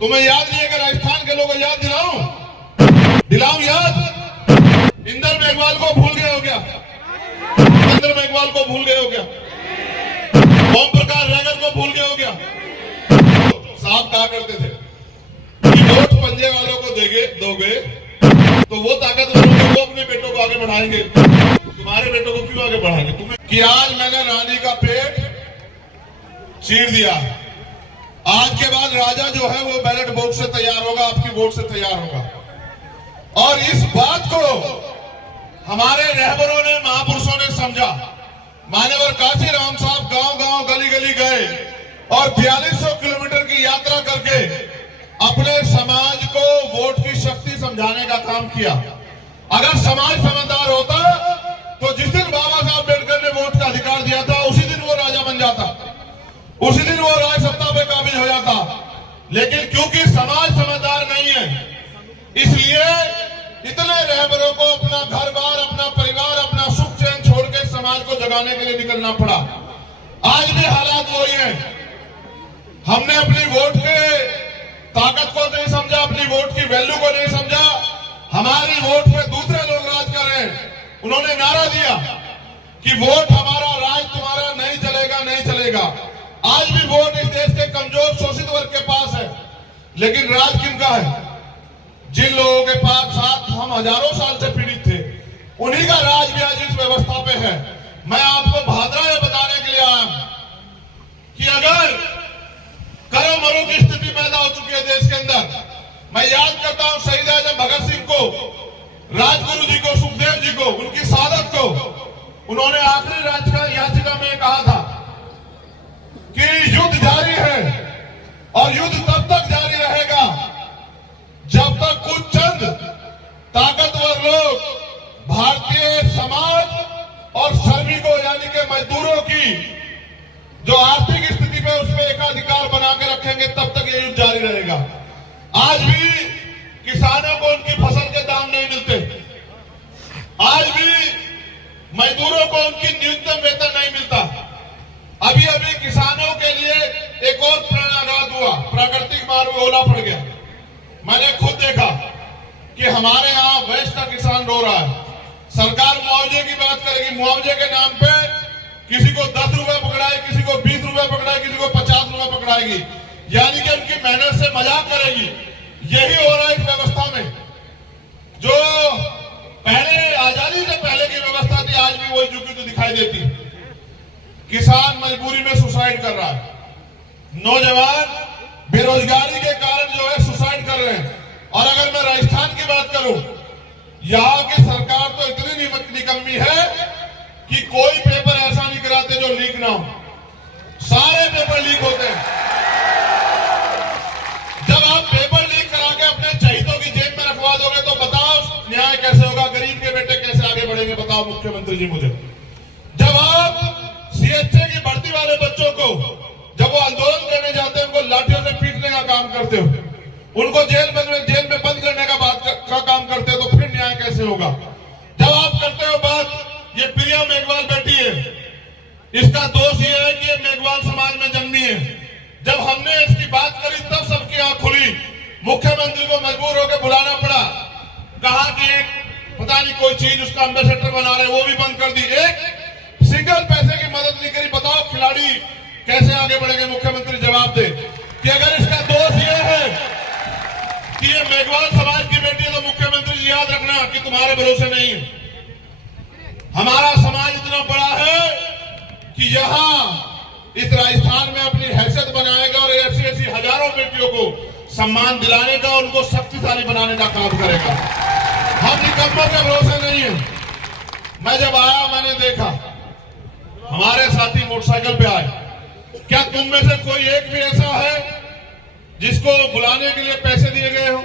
तुम्हें याद नहीं है कि राजस्थान के लोगों को याद दिलाऊं याद। इंदर मेघवाल को भूल गए हो क्या? इंदर मेघवाल को भूल गए हो क्या? ओम प्रकाश रैगर को भूल गए हो क्या? साहब कहा करते थे कि वोट पंजे वालों को दोगे तो वो ताकत वो अपने बेटों को आगे बढ़ाएंगे, तुम्हारे बेटों को क्यों आगे बढ़ाएंगे तुम्हें? कि आज मैंने रानी का पेट चीर दिया, आज के बाद राजा जो है वो बैलेट वोट से तैयार होगा, आपकी वोट से तैयार होगा। और इस बात को हमारे रहबरों ने, महापुरुषों ने समझा। मान्यवर काशीराम साहब गांव-गांव, गली-गली गए और 4200 किलोमीटर की यात्रा करके अपने समाज को वोट की शक्ति समझाने का काम किया। अगर समाज समझदार होता तो जिस दिन बाबा साहब अम्बेडकर ने वोट का अधिकार दिया था उसी दिन वो राजा बन जाता, उसी दिन वो राज सत्ता पे काबिज हो जाता। लेकिन क्योंकि समाज समझदार नहीं है, इसलिए इतने रहबरों को अपना घर बार, अपना परिवार, अपना सुख चैन छोड़ के समाज को जगाने के लिए निकलना पड़ा। आज भी हालात वही है। हमने अपनी वोट के ताकत को नहीं समझा, अपनी वोट की वैल्यू को नहीं समझा। हमारी वोट पे दूसरे लोग राज कर रहे हैं। उन्होंने नारा दिया कि वोट हमारा, राज तुम्हारा नहीं चलेगा, नहीं चलेगा। आज भी वोट इस देश के कमजोर शोषित वर्ग के पास है, लेकिन राज किनका है? जिन लोगों के पास साथ हम हजारों साल से पीड़ित थे, उन्हीं का राज भी आज इस व्यवस्था पे है। मैं आपको भादरा ये बताने के लिए आया कि अगर करो मरो की स्थिति पैदा हो चुकी है देश के अंदर। मैं याद करता हूं शहीद आजम भगत सिंह को, राजगुरु जी को, सुखदेव जी को, उनकी शहादत को। उन्होंने आखिरी याचिका में कहा था कि युद्ध जारी है और युद्ध तब तक जारी रहेगा जब तक कुछ चंद ताकतवर लोग भारतीय समाज और श्रमिकों यानी कि मजदूरों की जो आर्थिक स्थिति पे उसमें एकाधिकार बना के रखेंगे, तब तक ये युद्ध जारी रहेगा। आज भी किसानों को उनकी फसल के दाम नहीं मिलते, आज भी मजदूरों को उनकी न्यूनतम वेतन नहीं मिलता। अभी अभी किसानों के लिए एक और प्राणाघात हुआ, प्राकृतिक मार्ग में ओला पड़ गया। मैंने खुद देखा कि हमारे यहाँ वैश्य का किसान रो रहा है। सरकार मुआवजे की बात करेगी, मुआवजे के नाम पे किसी को 10 रुपए पकड़ाए, किसी को 20 रुपए पकड़ाए, किसी को 50 रुपए पकड़ाएगी, यानी कि उनकी मेहनत से मजाक करेगी। यही हो रहा है इस व्यवस्था में। जो पहले आजादी से पहले की व्यवस्था थी, आज भी वही झुकी तो दिखाई देती। किसान मजबूरी में सुसाइड कर रहा है, नौजवान बेरोजगारी के कारण जो है सुसाइड कर रहे हैं। और अगर मैं राजस्थान की बात करूं, यहाँ की सरकार तो इतनी निकम्मी है कि कोई पेपर ऐसा नहीं कराते जो लीक ना हो। सारे पेपर लीक होते हैं। जब आप पेपर लीक करा के अपने चहितों की जेब में रखवा दोगे तो बताओ न्याय कैसे होगा? गरीब के बेटे कैसे आगे बढ़ेंगे? बताओ मुख्यमंत्री जी मुझे। जब आप सीएचए की भर्ती वाले बच्चों को, जब वो आंदोलन करने जाते हैं, उनको लाठियों से पीटने का काम करते हो, उनको जेल में बंद करने का काम करते हो, तो फिर न्याय कैसे होगा? जब आप करते हो बात, ये प्रिया मेघवाल बैठी है, इसका दोष ये है कि ये मेघवाल समाज में जन्मी है। जब हमने इसकी बात करी तब सबकी आंख खुली। मुख्यमंत्री को मजबूर होकर बुलाना पड़ा, कहा कि एक पता नहीं कोई चीज उसका एम्बेसडर बना रहे, वो भी बंद कर दी। एक सिंगल पैसे की मदद नहीं करी। बताओ खिलाड़ी कैसे आगे बढ़ेंगे? मुख्यमंत्री जवाब दे कि अगर इसका दोष ये है कि ये मेघवाल समाज की बेटी है, तो मुख्यमंत्री जी याद रखना कि तुम्हारे भरोसे नहीं है। हमारा समाज इतना बड़ा है कि यहाँ इस राजस्थान में अपनी हैसियत बनाएगा और ऐसी ऐसी हजारों बेटियों को सम्मान दिलाने का, उनको शक्तिशाली बनाने का काम करेगा। हम निकम्मों के भरोसे नहीं है। मैं जब आया, मैंने देखा हमारे साथी मोटरसाइकिल पे आए। क्या तुम में से कोई एक भी ऐसा है जिसको बुलाने के लिए पैसे दिए गए हो?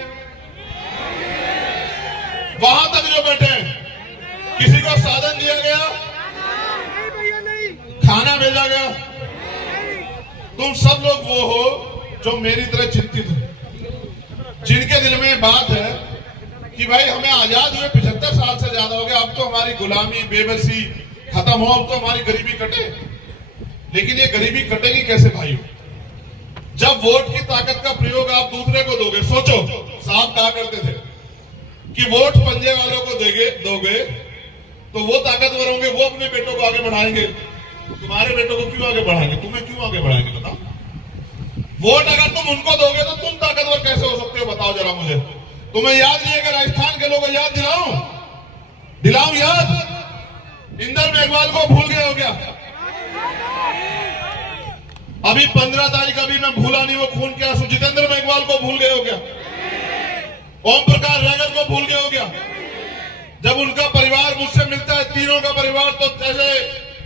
वहां तक जो बैठे हैं, किसी को साधन दिया गया? खाना भेजा गया? तुम सब लोग वो हो जो मेरी तरह चिंतित हो, जिनके दिल में बात है कि भाई हमें आजाद हुए 75 साल से ज्यादा हो गया, अब तो हमारी गुलामी, बेबसी खत्म हो, अब तो हमारी गरीबी कटे। लेकिन ये गरीबी कटेगी कैसे भाइयों? जब वोट की ताकत का प्रयोग आप दूसरे को कहा करते थे कि वोट पंजे वालों को दोगे तो वो ताकतवर होंगे, वो अपने बेटों को आगे बढ़ाएंगे, तुम्हारे बेटों को क्यों आगे बढ़ाएंगे, तुम्हें क्यों आगे बढ़ाएंगे? बताओ। वोट अगर तुम उनको दोगे तो तुम ताकतवर कैसे हो सकते हो? बताओ जरा मुझे। तुम्हें याद नहीं है? अगर राजस्थान के लोगों को याद दिलाऊं याद। इंदर मेघवाल को भूल गए हो क्या? अभी 15 तारीख, अभी मैं भूला नहीं वो खून के आंसू, जितेंद्र मेघवाल को भूल गए हो क्या? ओम प्रकाश रैगर को भूल गए हो क्या? जब उनका परिवार मुझसे मिलता है, तीनों का परिवार, तो जैसे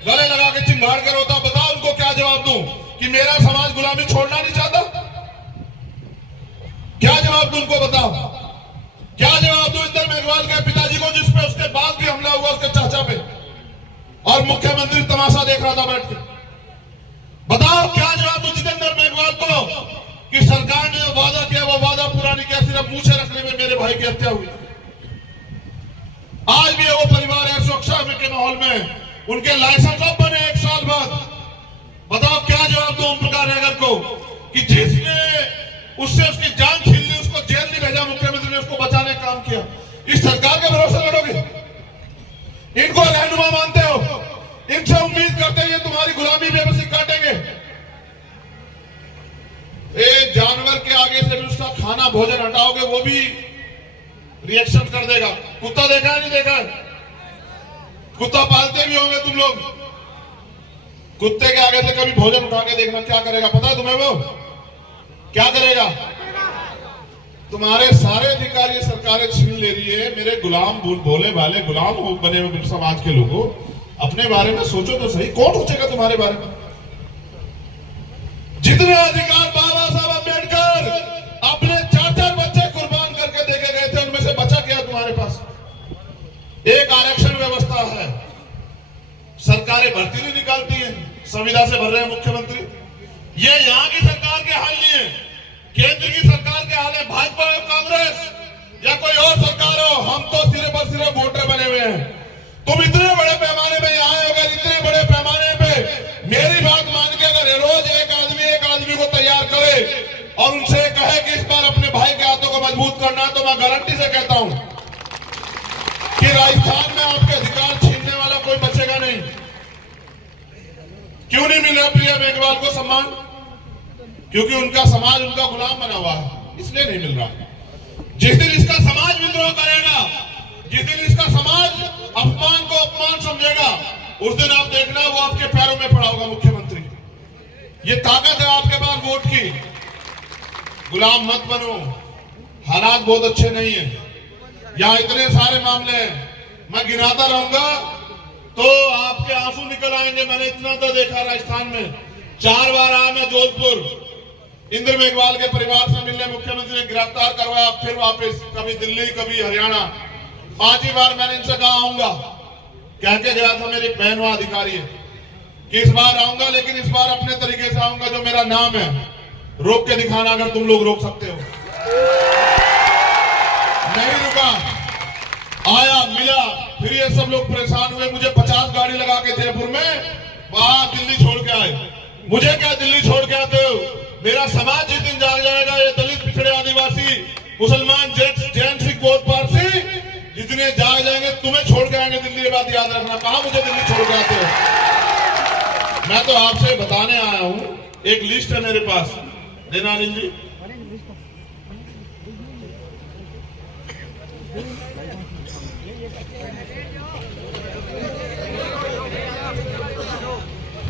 गले लगा के चिंगाड़ कर होता। बताओ उनको क्या जवाब दूं कि मेरा समाज गुलामी छोड़ना नहीं चाहता? क्या जवाब दूं उनको? बताओ क्या जवाब दूं इंदर मेघवाल के पिताजी को, जिसपे उसके बाद भी हमला हुआ उसके चाचा पे, और मुख्यमंत्री तमाशा देख रहा था बैठ के? बताओ क्या जवाब दूं जितेंद्र मेघवाल को कि सरकार ने जो वादा किया वो वादा पूरा नहीं किया, सिर्फ मुंह से रखने में मेरे भाई की हत्या हुई। आज भी वो परिवार है सुरक्षा के माहौल में, उनके लाइसेंस अब बने 1 साल बाद। बताओ क्या जवाब दो ओम प्रकाश रैगर को कि जिसने उससे उसकी जान छीन ली, उसको जेल नहीं भेजा, मुख्यमंत्री ने उसको बचाने का काम किया। इस सरकार के भरोसे लड़ोगे? इनको रहनुमा मानते हो? इनसे उम्मीद करते हैं ये तुम्हारी गुलामी बेबसी काटेंगे? एक जानवर के आगे से भी उसका खाना भोजन हटाओगे वो भी रिएक्शन कर देगा। कुत्ता देखा है नहीं देखा है? कुत्ता पालते भी होंगे तुम लोग। कुत्ते के आगे से कभी भोजन उठा के देखना, क्या करेगा पता है तुम्हें? वो क्या करेगा? तुम्हारे सारे अधिकार ये सरकारें छीन ले रही है। मेरे गुलाम भोले भाले गुलाम बने हुए समाज के लोगों, अपने बारे में सोचो तो सही। कौन सोचेगा तुम्हारे बारे में? जितने अधिकार बाबा साहब अम्बेडकर अपने 4-4 बच्चे कुर्बान करके देके गए थे, उनमें से बचा क्या तुम्हारे पास? एक आरक्षण व्यवस्था है, सरकारें भर्ती नहीं निकालती हैं, संविदा से भर रहे हैं मुख्यमंत्री। ये यहां की सरकार के हाल नहीं है, केंद्र की सरकार के हाल है। भाजपा और कांग्रेस या कोई और सरकार हो, हम तो सिर्फ और सिर्फ वोटर बने हुए हैं। तुम इतने बड़े पैमाने पे आए, अगर इतने बड़े पैमाने पे मेरी बात मान के अगर रोज एक आदमी को तैयार करे और उनसे कहे कि इस बार अपने भाई के हाथों को मजबूत करना है, तो मैं गारंटी से कहता हूं कि राजस्थान में आपके अधिकार छीनने वाला कोई बचेगा नहीं। क्यों नहीं मिल रहा प्रिया मेघवाल को सम्मान? क्योंकि उनका समाज उनका गुलाम बना हुआ है, इसलिए नहीं मिल रहा। जिस दिन इसका समाज विद्रोह करेगा, जिस दिन इसका समाज अपमान को अपमान समझेगा, उस दिन आप देखना वो आपके पैरों में पड़ा होगा मुख्यमंत्री। ये ताकत है आपके पास वोट की। गुलाम मत बनो, हालात बहुत अच्छे नहीं है। यहां इतने सारे मामले हैं, मैं गिनाता रहूंगा तो आपके आंसू निकल आएंगे। मैंने इतना तो देखा राजस्थान में। 4 बार आया मैं जोधपुर, इंदर मेघवाल के परिवार से मिलने, मुख्यमंत्री ने गिरफ्तार करवाया, फिर वापस, कभी दिल्ली कभी हरियाणा। 5ही बार मैंने इनसे कहा आऊंगा, कह के गया था मेरी बहन वहां अधिकारी है कि इस बार आऊंगा, लेकिन इस बार अपने तरीके से आऊंगा, जो मेरा नाम है रोक के दिखाना अगर तुम लोग रोक सकते हो। नहीं रुका, आया मिला, फिर ये सब लोग परेशान हुए। मुझे 50 गाड़ी लगा के जयपुर में वहां दिल्ली छोड़ के आए। मुझे क्या दिल्ली छोड़ के आते हो? मेरा समाज जिस दिन जाग जाएगा, ये दलित पिछड़े आदिवासी मुसलमान जैन सिख बौद्ध पारसी जितने जाग जाएंगे, तुम्हें छोड़ के आएंगे दिल्ली। ये बात याद रखना। कहा मुझे दिल्ली छोड़ के आते हो? मैं तो आपसे बताने आया हूं, एक लिस्ट है मेरे पास, देना अनिल जी।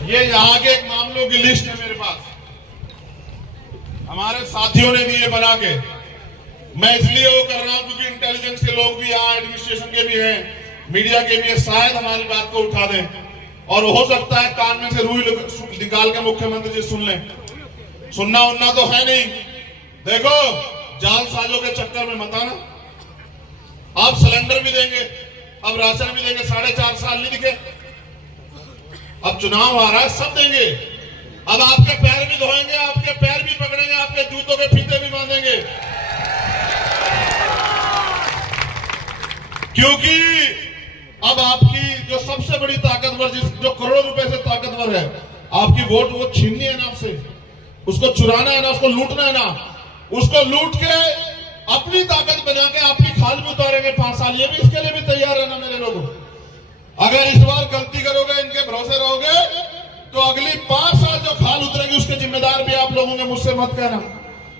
ये यहाँ के एक मामलों की लिस्ट है मेरे पास, हमारे साथियों ने दी है बना के। मैं इसलिए वो कर रहा हूं क्योंकि इंटेलिजेंस के लोग भी यहाँ, एडमिनिस्ट्रेशन के भी हैं, मीडिया के भी हैं, शायद हमारी बात को उठा दें और हो सकता है कान में से रुई निकाल के मुख्यमंत्री जी सुन लें। सुनना उनना तो है नहीं। देखो, जाल साजों के चक्कर में मत आना। आप सिलेंडर भी देंगे, अब राशन भी देंगे, 4.5 साल नहीं दिखे, अब चुनाव आ रहा है, सब देंगे। अब आपके पैर भी धोएंगे, आपके पैर भी पकड़ेंगे, आपके जूतों के फीते भी बांधेंगे, क्योंकि अब आपकी जो सबसे बड़ी ताकतवर, जो करोड़ों रुपए से ताकतवर है, आपकी वोट वो छीननी है ना आपसे, उसको चुराना है ना, उसको लूटना है ना। उसको लूट के अपनी ताकत बना के आपकी खाल में उतारेंगे 5 साल, ये भी इसके लिए भी तैयार है ना मेरे लोगों। अगर इस बार गलती करोगे, इनके भरोसे रहोगे, तो अगली 5 साल जो खाल उतरेगी उसके जिम्मेदार भी आप लोगों ने, मुझसे मत कहना।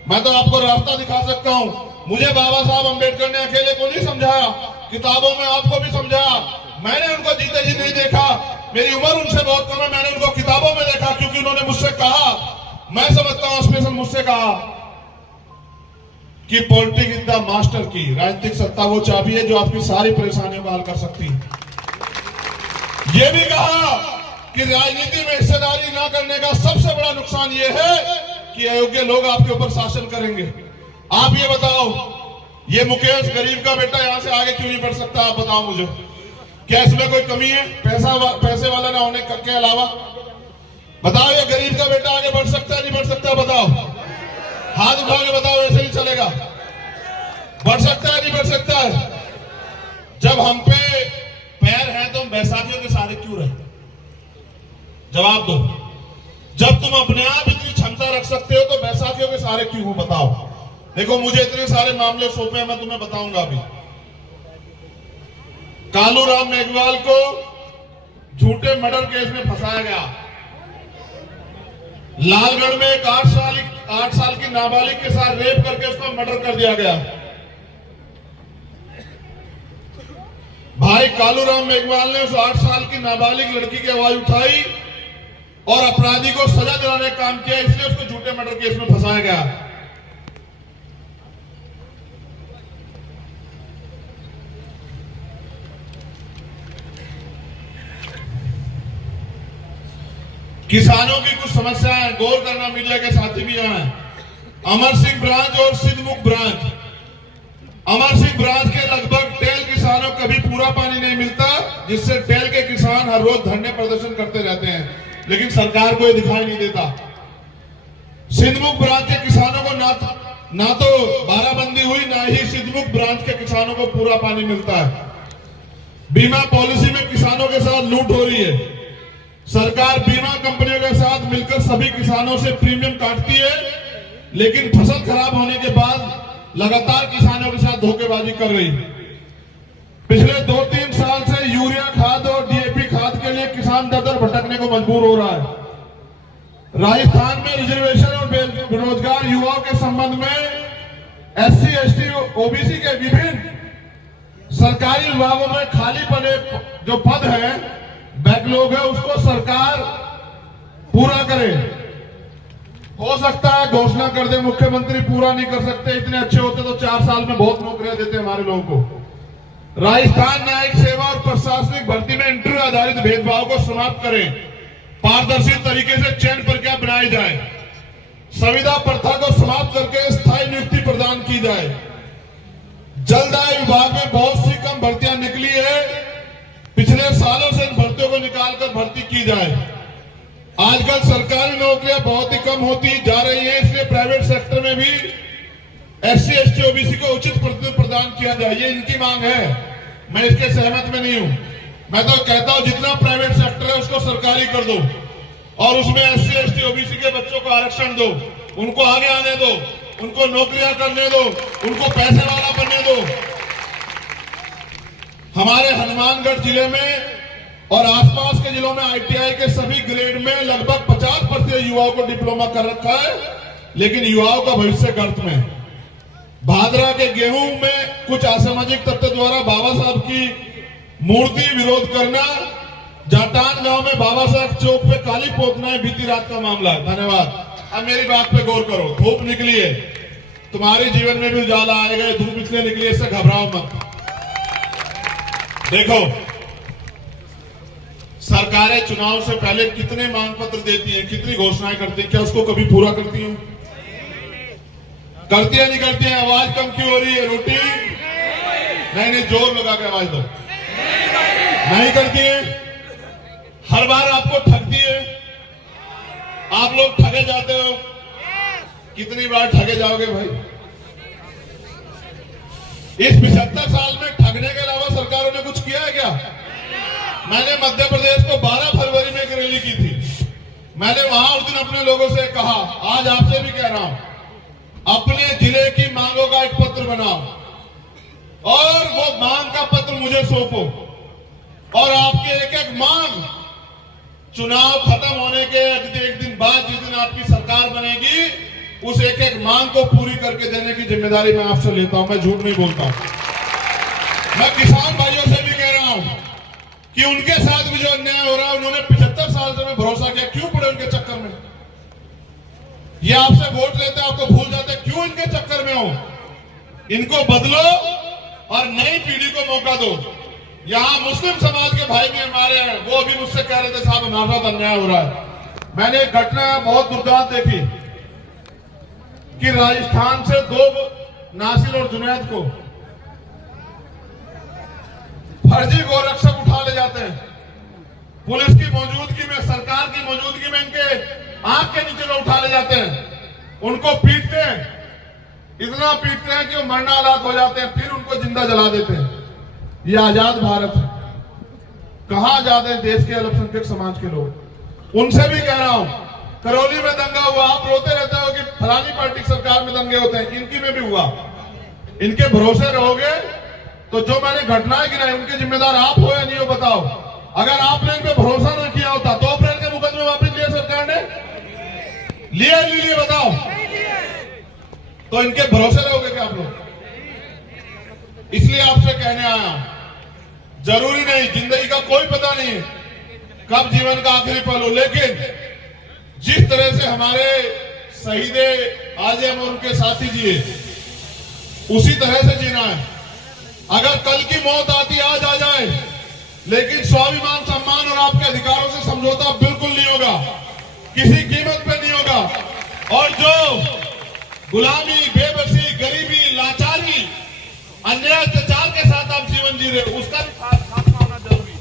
मैं तो आपको रास्ता दिखा सकता हूं। मुझे बाबा साहब अंबेडकर ने अकेले को नहीं समझाया, किताबों में आपको भी समझाया। मैंने उनको जीते जी नहीं देखा, मेरी उम्र उनसे बहुत कम है, मैंने उनको किताबों में देखा, क्योंकि उन्होंने मुझसे कहा, मैं समझता हूं स्पेशल मुझसे कहा कि पॉलिटिक्स इज द मास्टर की, राजनीतिक सत्ता वो चाबी है जो आपकी सारी परेशानियों को हल कर सकती है। ये भी कहा कि राजनीति में हिस्सेदारी ना करने का सबसे बड़ा नुकसान ये है कि अयोग्य लोग आपके ऊपर शासन करेंगे। आप ये बताओ, ये मुकेश गरीब का बेटा यहां से आगे क्यों नहीं बढ़ सकता? आप बताओ मुझे, क्या इसमें कोई कमी है पैसे वाला ना होने के अलावा? बताओ, ये गरीब का बेटा आगे बढ़ सकता है नहीं बढ़ सकता? बताओ, हाथ उठा के बताओ, ऐसे ही चलेगा? बढ़ सकता है नहीं बढ़ सकता है? जब हम पे पैर है तो हम बैसाखियों के सहारे क्यों रहे? जवाब दो। जब तुम अपने आप इतनी क्षमता रख सकते हो तो बैसाखियों के सहारे क्यों हो? बताओ। देखो, मुझे इतने सारे मामले सौंपे हैं, मैं तुम्हें बताऊंगा अभी। कालूराम मेघवाल को झूठे मर्डर केस में फंसाया गया। लालगढ़ में एक 8 साल की नाबालिग के साथ रेप करके उसका मर्डर कर दिया गया। भाई कालूराम मेघवाल ने उस 8 साल की नाबालिग लड़की की आवाज उठाई और अपराधी को सजा दिलाने का काम किया, इसलिए उसको झूठे मर्डर केस में फंसाया गया। किसानों की कुछ समस्याएं गौर करना, मीडिया के साथी भी यहाँ हैं। अमर सिंह ब्रांच और सिद्धमुख ब्रांच, अमर सिंह ब्रांच के लगभग टेल किसानों को कभी पूरा पानी नहीं मिलता, जिससे टेल के किसान हर रोज धरने प्रदर्शन करते रहते हैं, लेकिन सरकार को ये दिखाई नहीं देता। सिद्धमुख ब्रांच के किसानों को ना तो बाराबंदी हुई, ना ही सिद्धमुख ब्रांच के किसानों को पूरा पानी मिलता है। बीमा पॉलिसी में किसानों के साथ लूट हो रही है। सरकार बीमा कंपनियों के साथ मिलकर सभी किसानों से प्रीमियम काटती है, लेकिन फसल खराब होने के बाद लगातार किसानों के साथ धोखेबाजी कर रही है। पिछले 2-3 साल से यूरिया खाद और डीएपी खाद के लिए किसान दर भटकने को मजबूर हो रहा है। राजस्थान में रिजर्वेशन और बेरोजगार युवाओं के संबंध में SC, ST, OBC के विभिन्न सरकारी विभागों में खाली पड़े जो पद है, बैकलॉग है, उसको सरकार पूरा करे। हो सकता है घोषणा कर दे मुख्यमंत्री, पूरा नहीं कर सकते। इतने अच्छे होते तो 4 साल में बहुत नौकरियां देते हमारे लोगों को। राजस्थान न्यायिक सेवा और प्रशासनिक भर्ती में इंटरव्यू आधारित भेदभाव को समाप्त करें। पारदर्शी तरीके से चयन प्रक्रिया बनाई जाए। संविदा प्रथा को समाप्त करके स्थायी नियुक्ति प्रदान की जाए। जलदाय विभाग में बहुत सी कम भर्तियां निकली है, पिछले सालों से इन भर्तियों को निकालकर भर्ती की जाए। आजकल सरकारी नौकरियां बहुत ही कम होती जा रही हैं, इसलिए प्राइवेट सेक्टर में भी SC, ST, OBC को उचित प्रतिनिधित्व प्रदान किया जाए। ये इनकी मांग है, मैं इसके सहमत में नहीं हूं। मैं तो कहता हूं जितना प्राइवेट सेक्टर है उसको सरकारी कर दो और उसमें SC, ST, OBC के बच्चों को आरक्षण दो, उनको आगे आने दो, उनको नौकरियां करने दो, उनको पैसे वाला बनने दो। हमारे हनुमानगढ़ जिले में और आसपास के जिलों में ITI के सभी ग्रेड में लगभग 50% युवाओं को डिप्लोमा कर रखा है, लेकिन युवाओं का भविष्य गर्त में। भादरा के गेहूं में कुछ असामाजिक तत्व द्वारा बाबा साहब की मूर्ति विरोध करना, जाटान गांव में बाबा साहब चौक पे काली पोतना है, बीती रात का मामला है। धन्यवाद। अब मेरी बात पे गौर करो। धूप निकली है, तुम्हारे जीवन में भी उजाला आएगा। धूप इसलिए निकली है, इससे घबराओ मत। देखो, सरकारें चुनाव से पहले कितने मांग पत्र देती हैं, कितनी घोषणाएं करती हैं, क्या उसको कभी पूरा करती हैं? करती है नहीं करती है? आवाज कम क्यों हो रही है? रोटी नहीं, जोर लगा के आवाज दो। नहीं करती है, हर बार आपको ठगती है। आप लोग ठगे जाते हो, कितनी बार ठगे जाओगे भाई? इस 75 साल में ठगने के अलावा सरकारों ने कुछ किया है क्या? मैंने मध्य प्रदेश को 12 फरवरी में एक रैली की थी। मैंने वहां उस दिन अपने लोगों से कहा, आज आपसे भी कह रहा हूं, अपने जिले की मांगों का एक पत्र बनाओ। और वो मांग का पत्र मुझे सौंपो और आपकी एक एक मांग चुनाव खत्म होने के एक दिन बाद जिस दिन आपकी सरकार बनेगी उस एक एक मांग को पूरी करके देने की जिम्मेदारी मैं आपसे लेता हूं। मैं झूठ नहीं बोलता हूं। मैं किसान भाइयों से भी कह रहा हूं कि उनके साथ भी जो अन्याय हो रहा है, उन्होंने 75 साल से मैं भरोसा किया, क्यों पड़े उनके चक्कर में? ये आपसे वोट लेते आपको भूल जाते, क्यों इनके चक्कर में हो? इनको बदलो और नई पीढ़ी को मौका दो। यहां मुस्लिम समाज के भाई भी हमारे हैं, वो भी मुझसे कह रहे थे साहब हमारे साथ अन्याय हो रहा है। मैंने एक घटना बहुत दुर्दांत देखी कि राजस्थान से 2 नासिर और जुनैद को फर्जी गोरक्षक उठा ले जाते हैं। पुलिस की मौजूदगी में, सरकार की मौजूदगी में इनके आंख के नीचे लोग उठा ले जाते हैं, उनको पीटते हैं, इतना पीटते हैं कि वो मरणालात हो जाते हैं, फिर उनको जिंदा जला देते हैं। ये आजाद भारत है। कहां आजाद है देश के अल्पसंख्यक समाज के लोग? उनसे भी कह रहा हूं, करौली में दंगा हुआ, आप रोते रहते हो कि फलानी पार्टी सरकार में दंगे होते हैं, इनकी में भी हुआ। इनके भरोसे रहोगे तो जो मैंने घटनाएं गिनाई उनके जिम्मेदार आप हो या नहीं हो बताओ। अगर आपने इन पे भरोसा ना किया होता 2 अप्रैल के मुकदमे वापस लिए सरकार ने? लिए बताओ। तो इनके भरोसे रहोगे क्या आप लोग? इसलिए आपसे कहने आया, जरूरी नहीं, जिंदगी का कोई पता नहीं कब जीवन का आखिरी पल हो, लेकिन जिस तरह से हमारे शहीदे आजम और उनके साथी जिए उसी तरह से जीना है। अगर कल की मौत आती आज आ जाए, लेकिन स्वाभिमान, सम्मान और आपके अधिकारों से समझौता बिल्कुल नहीं होगा, किसी कीमत पे नहीं होगा। और जो गुलामी, बेबसी, गरीबी, लाचारी, अन्याय, अत्याचार के साथ आप जीवन जी रहे, उसका भी खात्मा होना जरूरी।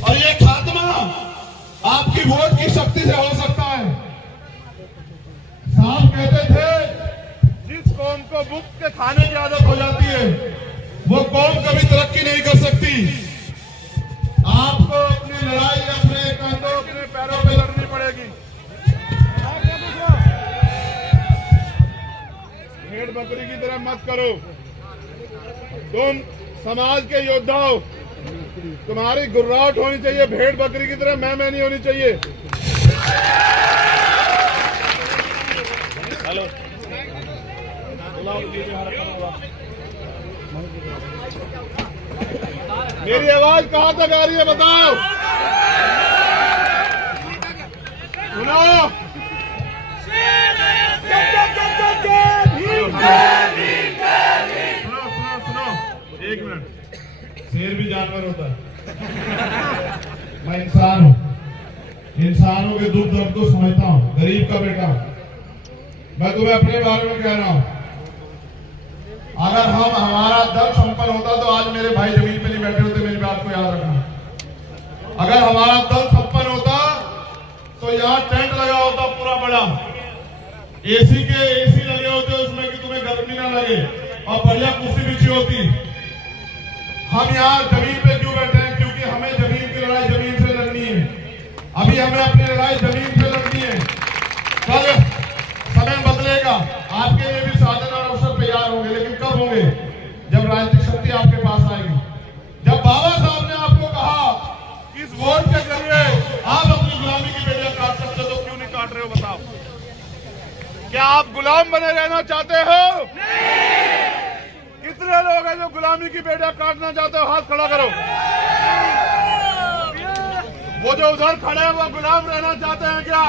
और ये खात्मा आपकी वोट की शक्ति से हो सकता है। साहब कहते थे जिस कौम को मुफ्त के खाने की आदत हो जाती है वो कौम कभी तरक्की नहीं कर सकती। आपको अपनी लड़ाई अपने कंधों, अपने पैरों पे लड़नी पड़ेगी। भेड़ बकरी की तरह मत करो। तुम समाज के योद्धा हो, तुम्हारी गुर्राहट होनी चाहिए, भेड़ बकरी की तरह मैं नहीं होनी चाहिए। हेलो, मेरी आवाज कहां तक आ रही है बताओ? सुनो, एक मिनट, शेर भी जानवर होता है, मैं इंसान हूं, इंसानों के दुख दर्द को समझता हूं, गरीब का बेटा हूं। मैं तुम्हें अपने बारे में कह रहा हूं, अगर हमारा दल संपन्न होता तो आज मेरे भाई जमीन पे नहीं बैठे होते, मेरी बात को याद रखना। अगर हमारा दल संपन्न होता तो यहाँ टेंट लगा होता पूरा बड़ा, एसी लगे होते उसमें कि तुम्हें गर्मी ना लगे, और बढ़िया कुर्सी बिछी होती। हम यहाँ जमीन पे क्यों बैठे हैं? क्योंकि हमें जमीन की लड़ाई जमीन से लड़नी है। अभी हमें अपनी लड़ाई जमीन से लड़नी है। कल समय बदलेगा, आपके लिए भी साधन और अवसर तैयार होंगे, लेकिन कब होंगे? जब राजनीतिक शक्ति आपके पास आएगी। जब बाबा साहब ने आपको कहा कि इस वोट के जरिए आप अपनी गुलामी की बेड़ियां काट सकते, तो क्यों नहीं काट रहे हो बताओ? क्या आप गुलाम बने रहना चाहते हो? कितने लोग हैं जो गुलामी की बेड़ियां काटना चाहते हो? हाथ खड़ा करो। वो जो उधर खड़े हैं वो गुलाम रहना चाहते हैं क्या?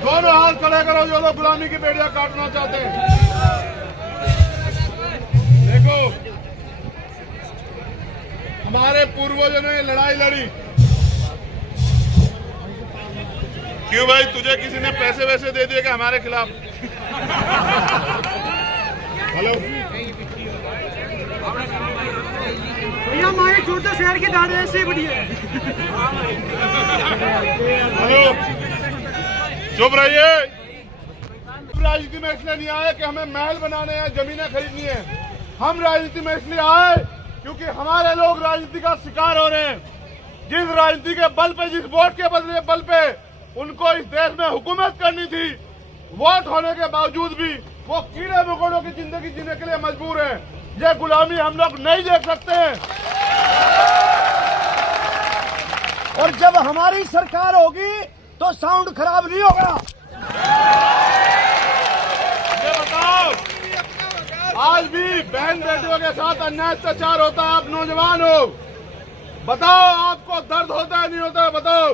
दोनों हाथ खड़े करो जो लोग गुलामी की बेड़ियां काटना चाहते हैं। देखो, हमारे पूर्वजों ने लड़ाई लड़ी। क्यों भाई, तुझे किसी ने पैसे वैसे दे दिए क्या हमारे खिलाफ? हेलो भैया, हमारे छोटे शहर की दाढ़ी ऐसे बड़ी है। हेलो, चुप रहिए। राजनीति में इसलिए नहीं आए कि हमें महल बनाने हैं, जमीनें खरीदनी है। हम राजनीति में इसलिए आए क्योंकि हमारे लोग राजनीति का शिकार हो रहे हैं। जिस राजनीति के बल पे, जिस वोट के बदले बल पे उनको इस देश में हुकूमत करनी थी, वोट होने के बावजूद भी वो कीड़े मकोड़ों की जिंदगी जीने के लिए मजबूर है। ये गुलामी हम लोग नहीं देख सकते हैं। और जब हमारी सरकार होगी तो साउंड खराब नहीं होगा। ये बताओ, आज भी बहन बेटियों के साथ अन्याय अत्याचार होता है, आप नौजवान हो, बताओ आपको दर्द होता है नहीं होता है? बताओ,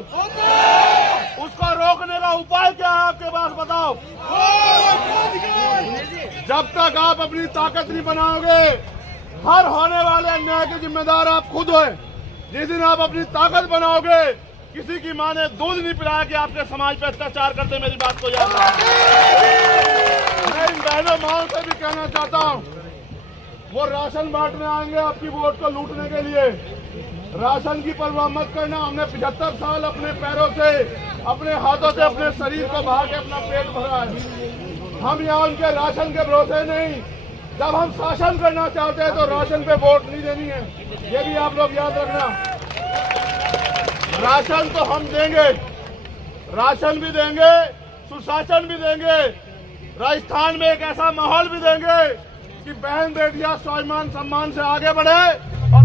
उसको रोकने का उपाय क्या है आपके पास? बताओ। जब तक आप अपनी ताकत नहीं बनाओगे, हर होने वाले अन्याय के जिम्मेदार आप खुद हो। जिस दिन आप अपनी ताकत बनाओगे, किसी की माँ ने दूध नहीं पिलाया कि आपके समाज पे अत्याचार करते, मेरी बात को याद रखना। मैं इन बहनों माओं से भी कहना चाहता हूँ, वो राशन बांटने आएंगे आपकी वोट को लूटने के लिए। राशन की परवाह मत करना। हमने 75 साल अपने पैरों से, अपने हाथों से, अपने शरीर को बहा के अपना पेट भरा है। हम यहाँ उनके राशन के भरोसे नहीं। जब हम शासन करना चाहते हैं तो राशन पे वोट नहीं देनी है, ये भी आप लोग याद रखना। राशन तो हम देंगे, राशन भी देंगे, सुशासन भी देंगे, राजस्थान में एक ऐसा माहौल भी देंगे कि बहन बेटियां स्वाभिमान सम्मान से आगे बढ़े, और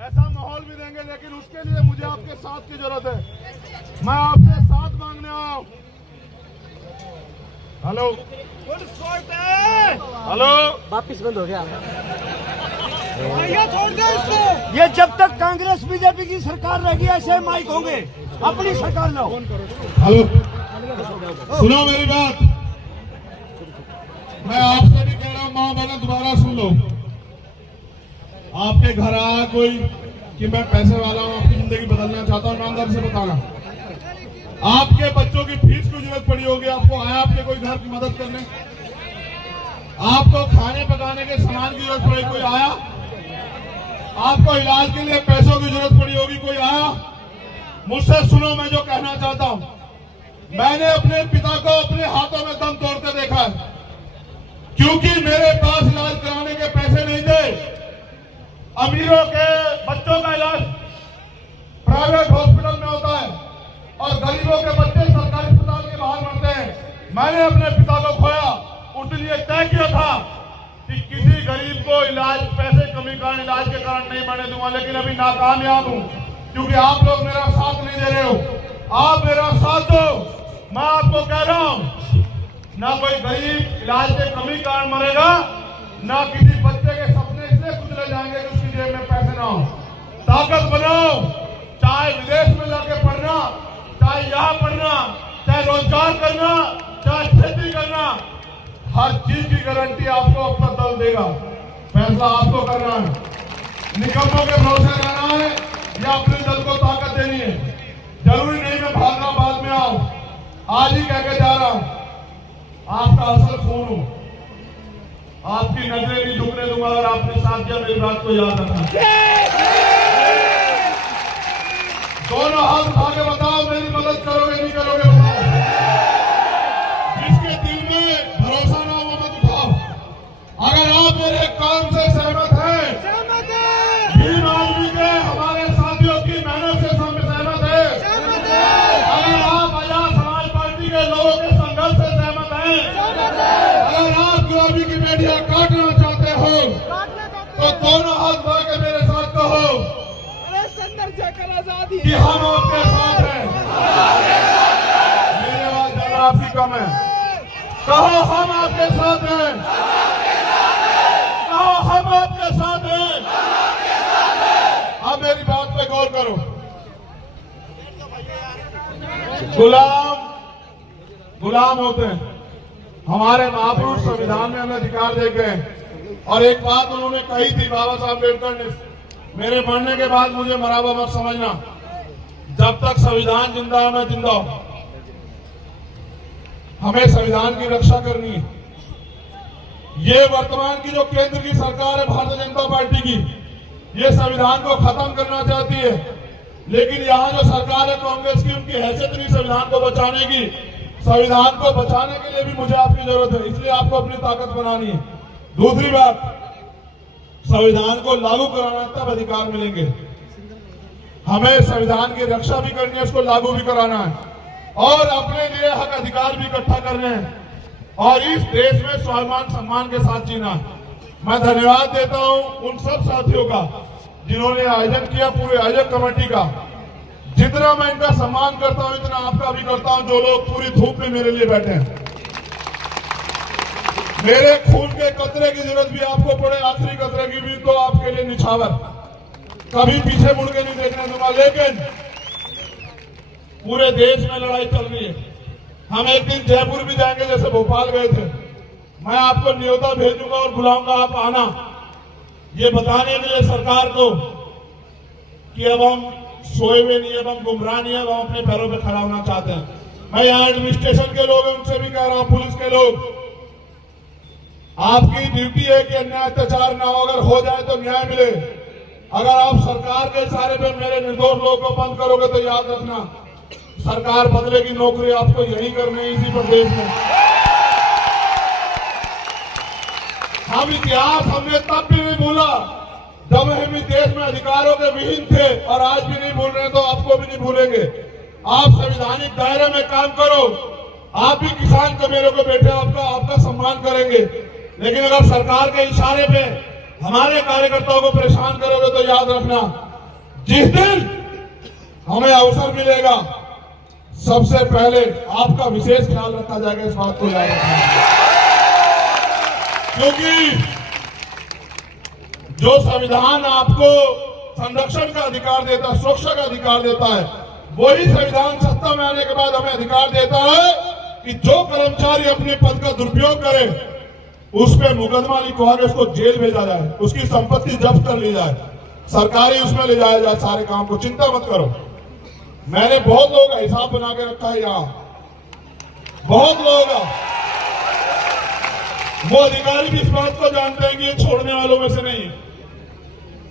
ऐसा माहौल भी देंगे। लेकिन उसके लिए मुझे आपके साथ की जरूरत है। मैं आपसे साथ मांगने आया हूं। हेलो हेलो, वापिस बंद हो गया। भैया छोड़ दो इसको। ये जब तक कांग्रेस बीजेपी की सरकार रहेगी ऐसे माइक होंगे। अपनी सरकार लो। हेलो, सुनो मेरी बात। मैं आपसे भी कह रहा हूँ, माँ बहना दोबारा सुन लो। आपके घर आया कोई कि मैं पैसे वाला हूँ, आपकी जिंदगी बदलना चाहता हूँ, ईमानदारी से बताना। आपके बच्चों की फीस की जरूरत पड़ी होगी, आपको आया आपके कोई घर की मदद करने? आपको खाने पकाने के सामान की जरूरत पड़ी, कोई आया? आपको इलाज के लिए पैसों की जरूरत पड़ी होगी, कोई आया? मुझसे सुनो, मैं जो कहना चाहता हूं, मैंने अपने पिता को अपने हाथों में दम तोड़ते देखा है, क्योंकि मेरे पास इलाज कराने के पैसे नहीं थे। अमीरों के बच्चों का इलाज प्राइवेट हॉस्पिटल में होता है और गरीबों के बच्चे सरकारी अस्पताल के बाहर मरते हैं। मैंने अपने पिता को खोया, उसलिए तय किया था कि किसी गरीब को इलाज, पैसे कमी कारण, इलाज के कारण नहीं मरने दूंगा। लेकिन अभी नाकामयाब हूं, क्योंकि आप लोग मेरा साथ नहीं दे रहे हो। आप मेरा साथ दो। मैं आपको कह रहा हूं, ना कोई गरीब इलाज के कमी कारण मरेगा, ना किसी बच्चे के सपने इसलिए कुचले जाएंगे कि उसकी जेब में पैसे ना हो। ताकत बनाओ, चाहे विदेश में जाके पढ़ना, चाहे यहाँ पढ़ना, चाहे रोजगार करना, चाहे खेती करना, हर चीज की गारंटी आपको अपना दल देगा। फैसला आपको करना है। निकम्मों के भरोसे रहना है या अपने दल को ताकत देनी है। जरूरी नहीं मैं भागना बाद में आऊं, आज ही कह के जा रहा हूं, आपका असल खून हूं, आपकी नजरें नहीं झुकने दूंगा। अगर आपने साथ दिया, मेरी बात को याद रखना। दोनों हाथ उठा के बताओ, मेरी मदद करोगे नहीं करोगे? बताओ। जिसके दिल में भरोसा ना हो मत उठाओ। अगर आप मेरे काम से सहमत हैं, भीम आदमी के हमारे साथियों की मेहनत से सहमत है, अगर आप आजाद समाज पार्टी के लोगों के संघर्ष से सहमत हैं, अगर आप गुलामी की बेटियां काटना चाहते हो, तो दोनों हाथ बढ़ा के मेरे साथ कहो कि हम आपके साथ हैं। मेरी आवाज ज्यादा आपकी कम है। कहो हम आपके साथ हैं। कहो हम आपके साथ हैं। अब मेरी बात पे गौर करो। गुलाम होते हैं। हमारे महापुरुष संविधान में हमें अधिकार दे गए। और एक बात उन्होंने कही थी, बाबा साहब अम्बेडकर ने, मेरे मरने के बाद मुझे मराबा मत समझना, जब तक संविधान जिंदा है मैं जिंदा हूं। हमें संविधान की रक्षा करनी है। ये वर्तमान की जो केंद्र की सरकार है भारतीय जनता पार्टी की, ये संविधान को खत्म करना चाहती है। लेकिन यहाँ जो सरकार है कांग्रेस की, उनकी हैसियत नहीं संविधान को बचाने की। संविधान को बचाने के लिए भी मुझे आपकी जरूरत है, इसलिए आपको अपनी ताकत बनानी है। दूसरी बात, संविधान को लागू कराना, तब अधिकार मिलेंगे। हमें संविधान की रक्षा भी करनी है, उसको लागू भी कराना है, और अपने लिए हक अधिकार भी इकट्ठा करने हैं। और इस देश में स्वाभिमान सम्मान के साथ जीना है। मैं धन्यवाद देता हूं उन सब साथियों का जिन्होंने आयोजन किया, पूरे आयोजक कमेटी का। जितना मैं इनका सम्मान करता हूं इतना आपका भी करता हूं, जो लोग पूरी धूप में मेरे लिए बैठे हैं। मेरे खून के कतरे की जरूरत भी आपको पड़े, आखिरी कतरे की भी, तो आपके लिए निछावर, कभी पीछे मुड़ के नहीं देखने दूंगा। लेकिन पूरे देश में लड़ाई चल रही है। हम एक दिन जयपुर भी जाएंगे, जैसे भोपाल गए थे। मैं आपको न्योता भेजूंगा और बुलाऊंगा, आप आना, ये बताने के लिए सरकार को कि अब हम सोए हुए नहीं, अब हम गुमराह नहीं है, अब हम अपने पैरों पे खड़ा होना चाहते हैं। मैं यहाँ एडमिनिस्ट्रेशन के लोग हैं उनसे भी कह रहा हूं, पुलिस के लोग, आपकी ड्यूटी है कि अन्याय अत्याचार ना हो, अगर हो जाए तो न्याय मिले। अगर आप सरकार के इशारे पे मेरे निर्दोष लोगों को बंद करोगे तो याद रखना, सरकार बदलेगी, नौकरी आपको यही करनी है, इसी प्रदेश में। हम इतिहास हमने तब भी नहीं भूला जब हम इस देश में अधिकारों के विहीन थे, और आज भी नहीं भूल रहे, तो आपको भी नहीं भूलेंगे। आप संवैधानिक दायरे में काम करो, आप भी किसान कमेरों को बैठे आपका सम्मान करेंगे। लेकिन अगर सरकार के इशारे पे हमारे कार्यकर्ताओं को परेशान करोगे तो याद रखना, जिस दिन हमें अवसर मिलेगा सबसे पहले आपका विशेष ख्याल रखा जाएगा, इस बात को याद रखना। क्योंकि जो संविधान आपको संरक्षण का अधिकार देता है, सुरक्षा का अधिकार देता है, वही संविधान सत्ता में आने के बाद हमें अधिकार देता है कि जो कर्मचारी अपने पद का दुरुपयोग करे उस पर मुकदमा लिखवा के उसको जेल भेजा जाए, उसकी संपत्ति जब्त कर ली जाए, सरकारी उसमें ले जाया जाए सारे काम को। चिंता मत करो, मैंने बहुत लोगों का हिसाब बना के रखा है यहाँ, बहुत लोगों का। वो अधिकारी भी इस बात को जानते हैं कि ये छोड़ने वालों में से नहीं है,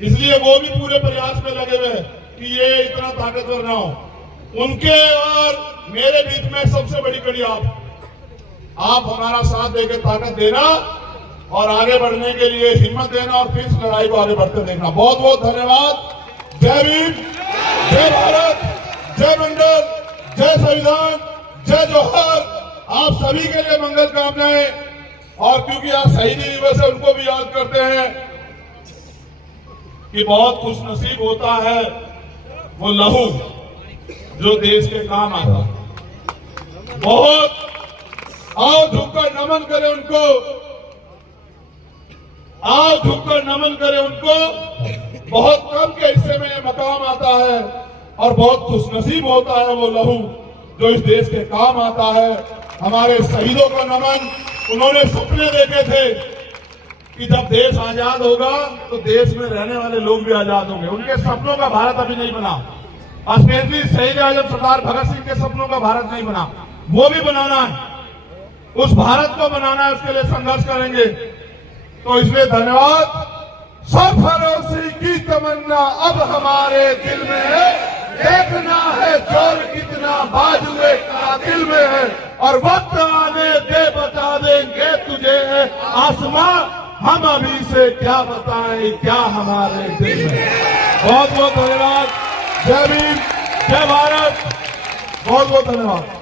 इसलिए वो भी पूरे प्रयास में लगे हुए हैं कि ये इतना ताकतवर ना हो। उनके और मेरे बीच में सबसे बड़ी कड़ी आप हमारा साथ देकर ताकत देना और आगे बढ़ने के लिए हिम्मत देना और फिर इस लड़ाई को आगे बढ़ते देखना। बहुत बहुत धन्यवाद। जय भीम, जय भारत, जय मंडल, जय संविधान, जय जोहर। आप सभी के लिए मंगल कामनाएं। और क्योंकि आज शहीदी दिवस है, उनको भी याद करते हैं कि बहुत खुशनसीब होता है वो लहू जो देश के काम आता है। बहुत आओ झुककर नमन करें उनको, आओ झुककर नमन करें उनको। बहुत कम के हिस्से में ये मकाम आता है और बहुत खुशनसीब होता है वो लहू जो इस देश के काम आता है। हमारे शहीदों को नमन। उन्होंने सपने देखे थे कि जब देश आजाद होगा तो देश में रहने वाले लोग भी आजाद होंगे। उनके सपनों का भारत अभी नहीं बना, स्पेशली शहीद आजम सरदार भगत सिंह के सपनों का भारत नहीं बना, वो भी बनाना है। उस भारत को बनाना है, उसके लिए संघर्ष करेंगे। तो इसलिए धन्यवाद। सरफरोशी की तमन्ना अब हमारे दिल में है, देखना है जोर कितना बाजुए कातिल में है, और वक्त आने दे बता देंगे तुझे आसमां, हम अभी से क्या बताएं क्या हमारे दिल में। बहुत बहुत धन्यवाद। जय भीम, जय भारत, बहुत बहुत धन्यवाद।